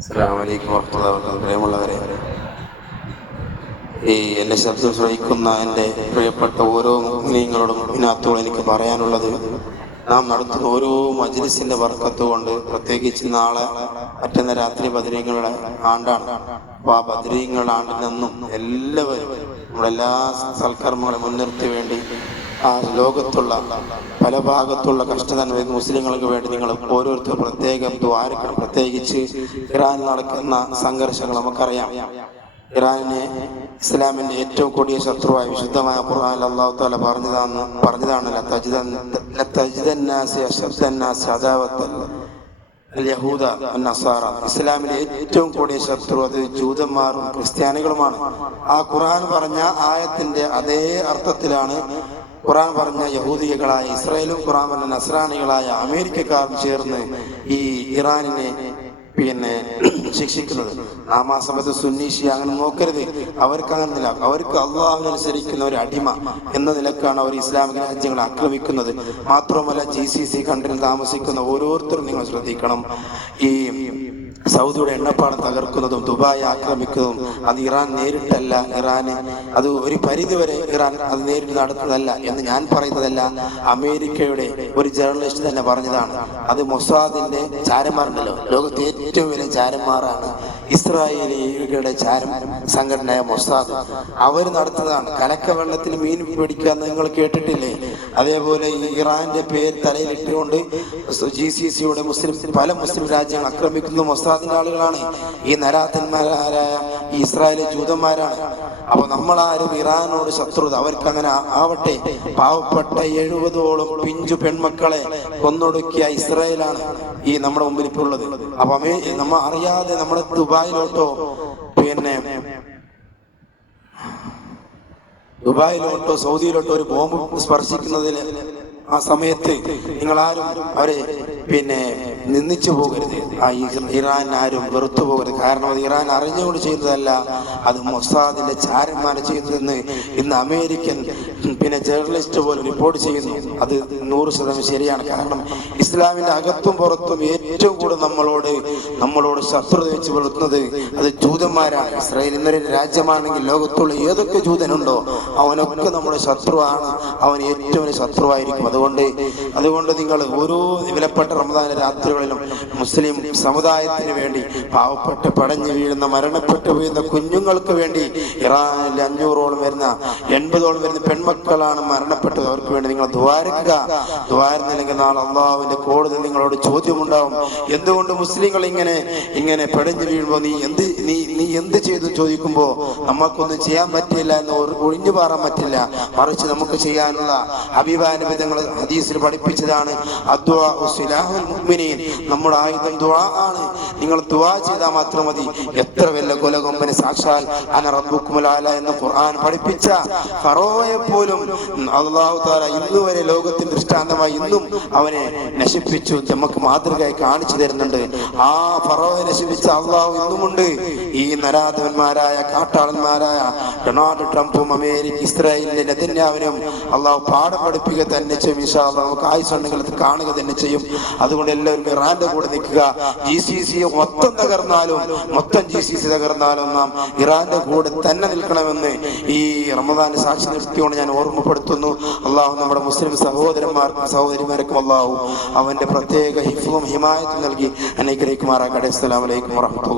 അസ്സലാമു അലൈക്കും വറഹ്മത്തുള്ളാഹി വബറകാതുഹു. പ്രിയമുള്ളവരെ, എൻ്റെ ശബ്ദം ശ്രവിക്കുന്ന എൻ്റെ പ്രിയപ്പെട്ട ഓരോ മുഅ്മിനീങ്ങളോടും മുഅ്മിനാത്തോടും എനിക്ക് പറയാനുള്ളത്, നാം നടത്തുന്ന ഓരോ മജ്‌ലിസിൻ്റെ ബർക്കത്ത് കൊണ്ട്, പ്രത്യേകിച്ച് നാളെ മറ്റന്ന രാത്രി ബദരീങ്ങളുടെ ആണ്ടാണ്. അപ്പോൾ ആ ബദരീങ്ങളുടെ ആണ്ടിൽ നിന്നും എല്ലാവരും നമ്മുടെ എല്ലാ സൽക്കർമ്മങ്ങളെ മുൻനിർത്തി വേണ്ടി ആ ലോകത്തുള്ള പല ഭാഗത്തുള്ള കഷ്ടതനുഭവിക്കുന്ന മുസ്ലിങ്ങൾക്ക് വേണ്ടി നിങ്ങൾ ഓരോരുത്തർ പ്രത്യേകം ദ്വാരക്കണം. പ്രത്യേകിച്ച് ഇറാനിൽ നടക്കുന്ന സംഘർഷങ്ങൾ നമുക്കറിയാം. ഇറാനിനെ ഇസ്ലാമിൻ്റെ ഏറ്റവും കൊടിയ ശത്രുവായ വിശുദ്ധമായ ഖുർആനിൽ അല്ലാഹു തആല പറഞ്ഞതാണ് ഇസ്ലാമിലെ ഏറ്റവും കൂടിയ ശത്രു അത് ജൂതന്മാരും ക്രിസ്ത്യാനികളുമാണ്. ആ ഖുർആൻ പറഞ്ഞ ആയത്തിന്റെ അതേ അർത്ഥത്തിലാണ് ഖുർആൻ പറഞ്ഞ യഹൂദികളായ ഇസ്രായേലും ഖുർആൻ പറഞ്ഞ നസ്രാനികളായ അമേരിക്കക്കാരും ചേർന്ന് ഈ ഇറാനിനെ ശിക്ഷിക്കുന്നത്. നാം ആ സമയത്ത് സുന്നി ഷിയ അങ്ങനെ നോക്കരുത്. അവർക്ക് അങ്ങനെ അവർക്ക് അള്ളാഹുവിനനുസരിക്കുന്ന ഒരു അടിമ എന്ന നിലക്കാണ് അവർ ഇസ്ലാമിക രാജ്യങ്ങളെ ആക്രമിക്കുന്നത്. മാത്രമല്ല GCC കൺട്രിയിൽ താമസിക്കുന്ന ഓരോരുത്തരും നിങ്ങൾ ശ്രദ്ധിക്കണം, ഈ സൗദിയുടെ എണ്ണപ്പാടം തകർക്കുന്നതും ദുബായ് ആക്രമിക്കുന്നതും അത് ഇറാൻ നേരിട്ടല്ല. ഇറാന് അത് ഒരു പരിധിവരെ ഇറാൻ അത് നേരിട്ട് നടത്തുന്നതല്ല എന്ന് ഞാൻ പറയുന്നതല്ല, അമേരിക്കയുടെ ഒരു ജേർണലിസ്റ്റ് തന്നെ പറഞ്ഞതാണ്. അത് മൊസാദിന്റെ ചാരന്മാരുണ്ടല്ലോ, ലോകത്തെ ഏറ്റവും വലിയ ചാരന്മാരാണ് ഇസ്രായേലികളുടെ ചാരം സംഘടനയായ മൊസാദ്. അവർ നടത്തുന്നതാണ്. കലക്കവെള്ളത്തിൽ മീൻ പിടിക്കാന്ന് നിങ്ങൾ കേട്ടിട്ടില്ലേ? അതേപോലെ ഈ ഇറാന്റെ പേര് തലയിലിട്ടുകൊണ്ട് GCCയുടെ പല മുസ്ലിം രാജ്യങ്ങൾ ആക്രമിക്കുന്ന മൊസാദിന്റെ ആളുകളാണ്. ഈ നരാധന്മാരായ ഈ ഇസ്രായേലി ജൂതന്മാരാണ്. അപ്പൊ നമ്മളാരും ഇറാനോട് ശത്രുത, അവർക്ക് അങ്ങനെ ആവട്ടെ. പാവപ്പെട്ട 70ഓളം പിഞ്ചു പെൺമക്കളെ കൊന്നൊടുക്കിയ ഇസ്രായേലാണ് ഈ നമ്മുടെ മുമ്പിൽ ഇപ്പോൾ ഉള്ളത്. അപ്പൊ നമ്മ അറിയാതെ നമ്മുടെ ദുബായിലോട്ടോ സൗദിയിലോട്ടോ ഒരു ബോംബ് സ്പർശിക്കുന്നതിൽ ആ സമയത്ത് നിങ്ങളാരും അവരെ നിന്ദിച്ചു പോകരുത്. ആ ഇറാൻ ആരും വെറുത്തു പോകരുത്. കാരണം അത് ഇറാൻ അറിഞ്ഞുകൊണ്ട് ചെയ്യുന്നതല്ല, അത് മൊസാദിന്റെ ചാരന്മാർ ചെയ്യുന്നതെന്ന് ഇന്ന് അമേരിക്കൻ ജേർണലിസ്റ്റ് പോലും റിപ്പോർട്ട് ചെയ്യുന്നു. അത് 100% ശരിയാണ്. കാരണം ഇസ്ലാമിന്റെ അകത്തും പുറത്തും ഏറ്റവും കൂടുതൽ നമ്മളോട് ശത്രുത വെച്ച് പുലർത്തുന്നത് അത് ജൂതന്മാരാണ്. ഇസ്രായേൽ ഇന്നൊരു രാജ്യമാണെങ്കിൽ ലോകത്തുള്ള ഏതൊക്കെ ജൂതനുണ്ടോ അവനൊക്കെ നമ്മുടെ ശത്രുവാണ്. അവൻ ഏറ്റവും വലിയ ശത്രുവായിരിക്കും. അതുകൊണ്ട് നിങ്ങൾ ഓരോ വിലപ്പെട്ട റമദാൻ രാത്രികളിലും മുസ്ലിം സമുദായത്തിന് വേണ്ടി, പാവപ്പെട്ട് പടഞ്ഞു വീഴുന്ന മരണപ്പെട്ടു വീഴുന്ന കുഞ്ഞുങ്ങൾക്ക് വേണ്ടി, ഇറാനിൽ 500ഓളം വരുന്ന 80ഓളം വരുന്ന പെൺമക്കളാണ് മരണപ്പെട്ടത്. അവർക്ക് വേണ്ടി നിങ്ങൾ ദ്വാരക്കുക. ദ്വാരുന്നില്ലെങ്കിൽ നാളെ അള്ളാഹുവിന്റെ കോടതി നിങ്ങളോട് ചോദ്യമുണ്ടാവും. എന്തുകൊണ്ട് മുസ്ലിങ്ങൾ ഇങ്ങനെ പടഞ്ഞു വീഴുമ്പോൾ നീ എന്ത് ചെയ്തു ചോദിക്കുമ്പോൾ നമുക്കൊന്നും ചെയ്യാൻ പറ്റില്ല എന്ന് ഒഴിഞ്ഞു പാറാൻ പറ്റില്ല. മറിച്ച് നമുക്ക് ചെയ്യാനുള്ള അഭിമാനവിധങ്ങൾ ഹദീസിൽ പഠിപ്പിച്ചതാണ്. നമ്മുടെ ആയുധം ദുആ ആണ്. നിങ്ങൾ ദുആ ചെയ്താൽ മാത്രം മതി. എത്ര വല്ല കൊലകൊമ്പനെ സാക്ഷാൽ അന റബ്ബുക്കുൽ ആല എന്ന് ഖുർആൻ പഠിപ്പിച്ച ഫറോയെ പോലും അല്ലാഹു തആല ഇന്നുവരെ ലോകത്തിന് ദൃഷ്ടാന്തമായി ഇന്നും അവനെ നശിപ്പിച്ചു, നമുക്ക് മാതൃകയായി കാണിച്ചു തരുന്നുണ്ട്. ആ ഫറോയെ നശിപ്പിച്ച അല്ലാഹു ഇന്നുമുണ്ട്. ഈ നരാധവന്മാരായ കാട്ടാളന്മാരായ ഡൊണാൾഡ് ട്രംപും അമേരിക്ക ഇസ്രായേലിന്റെ നെതന്യാഹുവിനും അല്ലാഹു പാഠം പഠിപ്പിക്കുക തന്നെ ചെയ്യും. ഇൻഷാ അല്ലാഹ് നമുക്ക് ആയുസ്സുണ്ടെങ്കിൽ അത് കാണുക തന്നെ ചെയ്യും. അതുകൊണ്ട് എല്ലാവരും ഇറാന്റെ കൂടെ നിൽക്കുക. GCC മൊത്തം GCC തകർന്നാലും നാം ഇറാന്റെ കൂടെ തന്നെ നിൽക്കണമെന്ന് ഈ റമദാന്റെ സാക്ഷി നിർത്തിയോണ്ട് ഞാൻ ഓർമ്മപ്പെടുത്തുന്നു. അള്ളാഹു നമ്മുടെ മുസ്ലിം സഹോദരന്മാർക്കും സഹോദരിമാർക്കും അള്ളാഹു അവന്റെ പ്രത്യേക ഹിഫ്ളും ഹിമായത്തും നൽകി അനുഗ്രഹിക്കുമാറാകട്ടെ. അസ്സലാമു അലൈക്കും വറഹ്മത്തുള്ളാഹി.